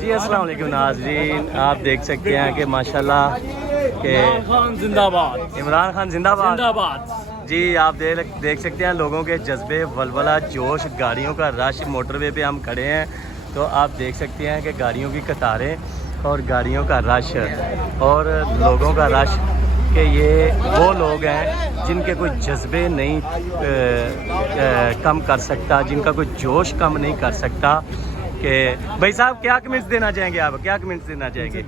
جی السلام علیکم ناظرین، آپ دیکھ سکتے ہیں کہ ماشاءاللہ کہ خان زندہ باد، عمران خان زندہ باد زندہ باد۔ جی آپ دیکھ سکتے ہیں لوگوں کے جذبے، ولولہ، جوش، گاڑیوں کا رش۔ موٹر وے پہ ہم کھڑے ہیں تو آپ دیکھ سکتے ہیں کہ گاڑیوں کی قطاریں اور گاڑیوں کا رش اور لوگوں کا رش، کہ یہ وہ لوگ ہیں جن کے کوئی جذبے نہیں کم کر سکتا، جن کا کوئی جوش کم نہیں کر سکتا۔ کہ بھائی صاحب کیا کمنٹس دینا چاہیں گے؟ آپ کیا کمنٹس دینا چاہیں گے؟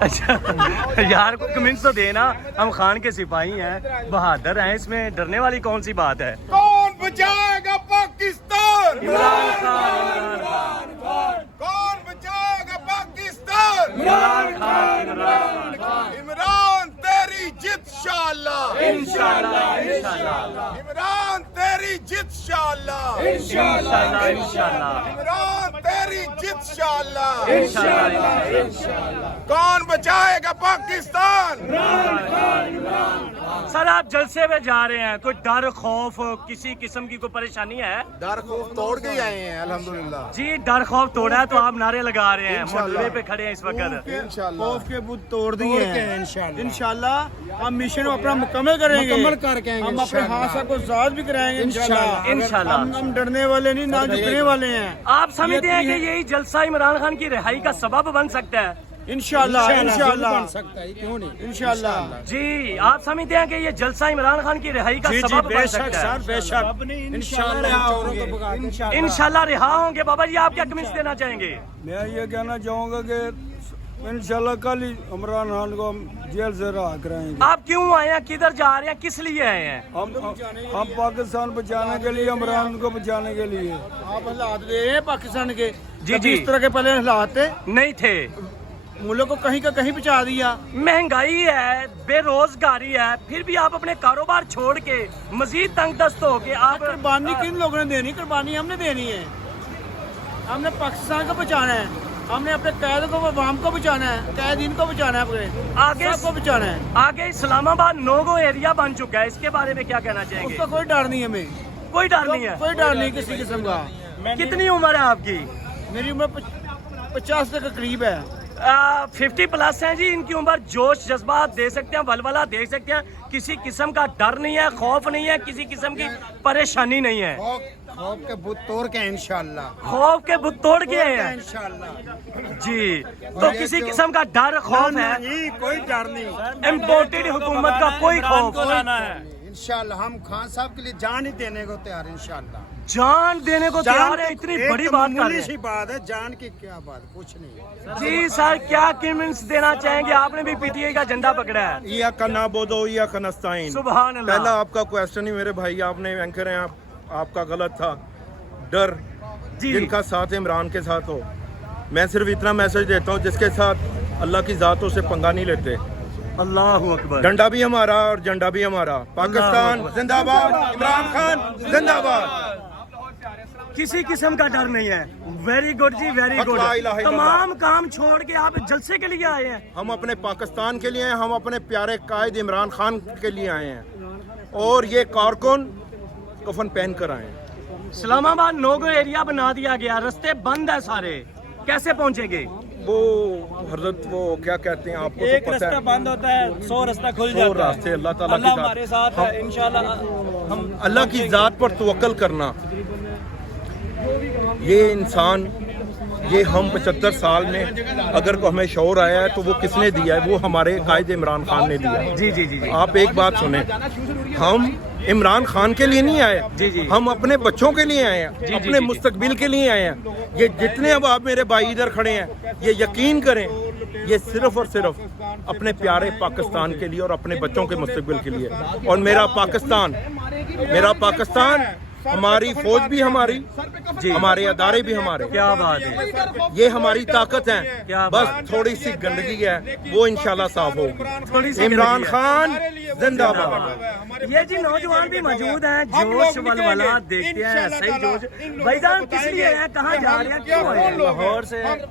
اچھا یار کو کمنٹس تو دینا، ہم خان کے سپاہی ہیں، بہادر ہیں، اس میں ڈرنے والی کون سی بات ہے؟ کون بچائے گا پاکستان؟ عمران خان، کون بچائے گا پاکستان؟ عمران خان، عمران تیری جیت انشاءاللہ، انشاءاللہ انشاءاللہ عمران تیری جیت انشاءاللہ، انشاءاللہ انشاءاللہ عمران تیری جیت انشاءاللہ، انشاءاللہ۔ کون بچائے گا پاکستان؟ سر آپ جلسے پہ جا رہے ہیں، کوئی ڈر خوف کسی قسم کی کوئی پریشانی ہے؟ ڈر خوف توڑ کے آئے ہیں الحمدللہ۔ جی ڈر خوف توڑا ہے تو آپ نعرے لگا رہے ہیں، موٹر وے پہ کھڑے ہیں اس وقت۔ خوف کے بت توڑ دیے ہیں انشاءاللہ۔ ہم مشن اپنا مکمل کریں گے، ہم اپنے حادثہ کو ذات بھی کرائیں گے انشاءاللہ۔ ہم ڈرنے والے نہیں، نہ جھکنے والے ہیں۔ آپ سمجھتے ہیں کہ یہی جلسہ عمران خان کی رہائی کا سبب بن سکتا ہے؟ انشاءاللہ انشاءاللہ انشاءاللہ۔ جی آپ سمجھتے ہیں کہ یہ جلسہ عمران خان کی رہائی کا سبب بن سکتا ہے؟ بے شک انشاءاللہ رہا ہوں گے۔ بابا جی آپ کیا کمنٹس دینا چاہیں گے؟ میں یہ کہنا چاہوں گا کہ انشاءاللہ کل ہی عمران خان کو ہم جیل سے رہا کرائیں گے۔ آپ کیوں آئے ہیں؟ کدھر جا رہے ہیں؟ کس لیے آئے ہیں؟ ہم پاکستان بچانے کے لیے، عمران کو بچانے کے لیے۔ آپ حالات دے رہے ہیں پاکستان کے، جی جی اس طرح کے پہلے حالات تھے، نہیں تھے۔ ملک کو کہیں کا کہیں پہنچا دیا۔ مہنگائی ہے، بے روزگاری ہے، پھر بھی آپ اپنے کاروبار چھوڑ کے مزید تنگ دست ہو کے آپ قربانی کن لوگوں نے دینی؟ قربانی ہم نے دینی ہے۔ ہم نے پاکستان کو بچانا ہے، ہم نے اپنے قید کو، عوام کو بچانا ہے، قیدین کو بچانا ہے، اپنے آگے سب کو بچانا ہے۔ آگے اسلام آباد نو گو ایریا بن چکا ہے، اس کے بارے میں کیا کہنا چاہیں اس گے؟ کا کوئی ڈر نہیں ہمیں، کوئی ڈر نہیں ہے؟ کوئی ڈر نہیں کسی قسم کا۔ کتنی عمر ہے آپ کی؟ میری عمر 50 کے قریب ہے۔ 50 پلس ہیں جی۔ ان کی عمر جوش جذبات دیکھ سکتے ہیں، ولولہ دیکھ سکتے ہیں، کسی قسم کا ڈر نہیں ہے، خوف نہیں ہے، کسی قسم کی پریشانی نہیں ہے۔ خوف کے بت توڑ کے انشاءاللہ، خوف کے بت توڑ کے آئے ہیں انشاءاللہ۔ جی، تو کسی قسم کا ڈر خوف ہے؟ کوئی ڈر نہیں، امپورٹڈ حکومت کا کوئی خوف؟ انشاءاللہ ہم خان صاحب کے لیے جان ہی دینے کو تیار ہیں انشاءاللہ۔ جان دینے کو تیار ہے؟ اتنی بڑی بات کر رہے ہیں بات ہے، جان کی کیا بات، کچھ نہیں۔ جی سر کیا کمنٹس دینا چاہیں گے؟ آپ نے بھی پی ٹی اے کا جھنڈا پکڑا ہے۔ ایاک نعبدو و ایاک نستعین۔ سبحان اللہ۔ پہلا آپ کا کویسچن ہی میرے بھائی، آپ نے اینکر ہیں، آپ کا غلط تھا۔ ڈر جی جن کا ساتھ عمران کے ساتھ ہو، میں صرف اتنا میسج دیتا ہوں، جس کے ساتھ اللہ کی ذاتوں سے پنگا نہیں لیتے۔ اللہ اکبر۔ ڈنڈا بھی ہمارا اور جھنڈا بھی ہمارا۔ پاکستان زندہ باد، عمران خان زندہ باد۔ کسی قسم کا ڈر نہیں ہے۔ ویری گڈ جی، ویری گڈ۔ لا الہ الا اللہ۔ تمام کام چھوڑ کے آپ جلسے کے لیے آئے ہیں؟ ہم اپنے پاکستان کے لیے ہیں، ہم اپنے پیارے قائد عمران خان کے لیے آئے ہیں، اور یہ کارکن کفن پہن کر آئے ہیں۔ اسلام آباد نو گو ایریا بنا دیا گیا، رستے بند ہیں سارے، کیسے پہنچیں گے؟ وہ حضرت وہ کیا کہتے ہیں، آپ کو ایک تو پتہ رستہ ہے، بند ہوتا ہے، 100 رستہ کھل وہ جاتا ہے۔ راستے اللہ تعالیٰ اللہ کی ہمارے ساتھ ہے، انشاءاللہ ہم اللہ کی ذات پر توکل کرنا۔ یہ انسان، یہ ہم 75 سال میں اگر کو ہمیں شعور آیا ہے تو وہ کس نے دیا ہے؟ وہ ہمارے قائد عمران خان نے دیا ہے۔ جی جی جی جی۔ آپ ایک بات سنیں، ہم عمران خان کے لیے نہیں آئے، جی جی۔ ہم اپنے بچوں کے لیے آئے ہیں، اپنے مستقبل کے لیے آئے ہیں۔ یہ جتنے اب آپ میرے بھائی ادھر کھڑے ہیں، یہ یقین کریں، یہ صرف اور صرف اپنے پیارے پاکستان کے لیے اور اپنے بچوں کے مستقبل کے لیے۔ اور میرا پاکستان، ہماری فوج بھی ہماری، جی، ہمارے ادارے بھی ہمارے، کیا بات ہے، یہ ہماری طاقت ہے۔ کیا بس بات۔ تھوڑی سی گندگی ہے، وہ انشاءاللہ صاف ہوگی۔ تھوڑی سی عمران گندگی ہے۔ خان زندہ باد۔ یہ جی نوجوان بھی موجود ہیں، جوش ولولہ دیکھتے ہیں، صحیح جوش۔ بھائی جان کس لیے ہیں؟ کہاں جا رہے ہیں؟ کیوں آئے ہیں؟ لاہور سے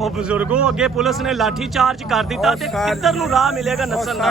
ਉਹ ਬਜ਼ੁਰਗੋ ਅੱਗੇ ਪੁਲਿਸ ਨੇ ਲਾਠੀ ਚਾਰਜ ਕਰ ਦਿੱਤਾ ਤੇ ਕਿੱਧਰ ਨੂੰ ਰਾਹ ਮਿਲੇਗਾ ਨਸਲ ਦਾ?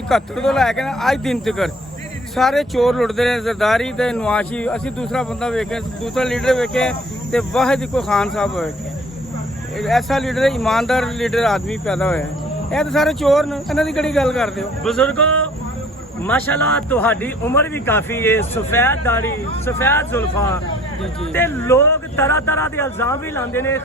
71 ਤੋਂ ਲੈ ਕੇ ਨਾ ਅੱਜ ਦਿਨ ਤੱਕ ਸਾਰੇ ਚੋਰ ਲੁੱਟਦੇ ਨੇ। ਜ਼ਰਦਾਰੀ ਤੇ ਨਵਾਸ਼ੀ, ਅਸੀਂ ਦੂਸਰਾ ਬੰਦਾ ਵੇਖੇ, ਦੂਸਰਾ ਲੀਡਰ ਵੇਖੇ ਤੇ ਵਾਹਿਦ ਕੋਈ ਖਾਨ ਸਾਹਿਬ ਹੋਏ। ਐਸਾ ਲੀਡਰ, ਇਮਾਨਦਾਰ ਲੀਡਰ ਆਦਮੀ ਪੈਦਾ ਹੋਇਆ। ਇਹ ਤਾਂ ਸਾਰੇ ਚੋਰ ਨੇ, ਇਹਨਾਂ ਦੀ ਕਿਹੜੀ ਗੱਲ ਕਰਦੇ ਹੋ? ਬਜ਼ੁਰਗੋ ਮਾਸ਼ਾਅੱਲਾ ਤੁਹਾਡੀ ਉਮਰ ਵੀ ਕਾਫੀ ਹੈ, ਸਫੈਦ ਦਾੜੀ ਸਫੈਦ ਜ਼ੁਲਫਾਂ ਤੇ ਲੋਕ ਤਰ੍ਹਾਂ ਤਰ੍ਹਾਂ ਦੇ ਇਲਜ਼ਾਮ ਵੀ ਲਾਉਂਦੇ ਨੇ।